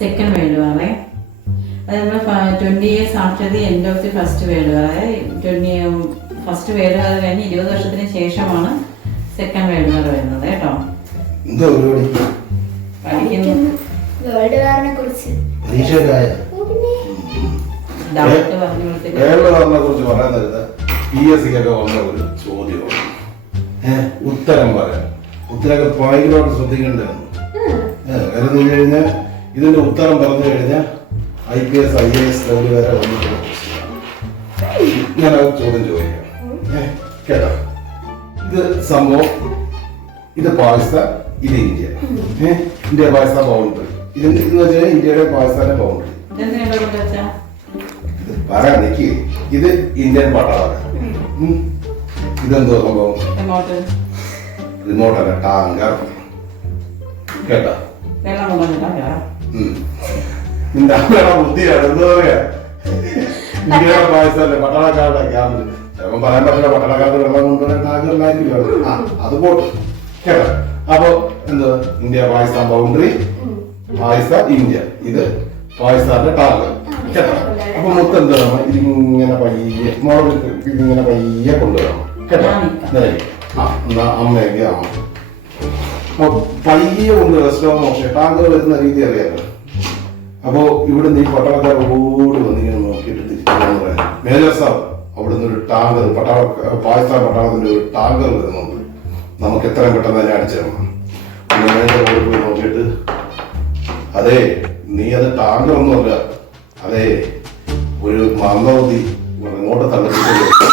Second world Waray. അത് നമ്മൾ 20 years after the end of the first world war. First world war കഴിഞ്ഞ് 20 വർഷത്തിന് ശേഷമാണ് സെക്കൻഡ് വേൾഡ് വാർ വരുന്നത് കേട്ടോ. പഠിക്കുന്നു വേൾഡ് വാറിനെ കുറിച്ച് കുറിച്ച് പറയാൻ നേരത്തെ PSC വന്ന ഒരു ചോദ്യമാണ്. ഉത്തരം പറയാം. ഉത്തരമൊക്കെ ഭയങ്കരമായിട്ട് ശ്രദ്ധിക്കേണ്ടതാണ്. കാരണം എന്ന് കഴിഞ്ഞാൽ ഇതിന്റെ ഉത്തരം പറഞ്ഞു കഴിഞ്ഞാൽ IPS IAS ലെവൽ വരെ വന്നിട്ടുള്ള ഞാൻ ആ ചോദ്യം ചോദിക്കാം. കേട്ടോ, ഇത് സംഭവം, ഇത് പാകിസ്ഥാൻ, ഇത് ഇന്ത്യ. India Pakistan boundary. ഇത് എന്ന് വെച്ചാൽ ഇന്ത്യയുടെ പാകിസ്ഥാന്റെ ബൗണ്ടറി. ഇത് പറയാൻ നിൽക്കി. ഇത് ഇന്ത്യൻ പട്ടാളമാണ്. ഇതെന്തോ സംഭവം? റിമോട്ടല്ല, ടാങ്കർ. കേട്ടോ, നിന്റെ അമ്മയുടെ ബുദ്ധിയാണ്. എന്തോ പറയാ, ഇന്ത്യയുടെ പാകിസ്ഥാനിലെ പട്ടാളക്കാരുടെ ക്യാമ്പിൽ ചിലപ്പോൾ പറയാൻ പറ്റില്ല. പട്ടാളക്കാരുടെ വെള്ളം കൊണ്ടുവരാൻ ടാങ്കറിലായിരിക്കും. അത് പോട്ട്. കേട്ടോ, അപ്പൊ എന്തോ India Pakistan boundary, Pakistan India, ഇത് പാകിസ്ഥാന്റെ ടാങ്കർ. കേട്ടോ, അപ്പൊ മൊത്തം എന്താ ഇതിങ്ങനെ പയ്യെ മോളിൽ ഇതിങ്ങനെ പയ്യെ കൊണ്ടുവരണം. കേട്ടോ, അമ്മയൊക്കെ പയ്യെ കൊണ്ടുവരാം. Slow motion. ടാങ്കർ വരുന്ന രീതി അറിയാമല്ലോ. അപ്പോ ഇവിടുന്ന് ഈ പട്ടാളക്കാർ ഓടി വന്നിങ്ങനെ നോക്കിയിട്ട് തിരിച്ചു പറയാം, മേജർ സാർ അവിടുന്ന് ഒരു ടാങ്കർ പാകിസ്ഥാൻ പട്ടാളത്തിന്റെ ഒരു ടാങ്കർ വരുന്നുണ്ട്, നമുക്ക് എത്രയും പെട്ടെന്ന് തന്നെ അടിച്ചു തരണം. മേജർ ഓടി പോയി നോക്കിയിട്ട്, അതെ നീ അത് ടാങ്കർ ഒന്നുമല്ല, അതെ ഒരു മന്ദബുദ്ധി ഇങ്ങോട്ട് തള്ളിച്ചിട്ട്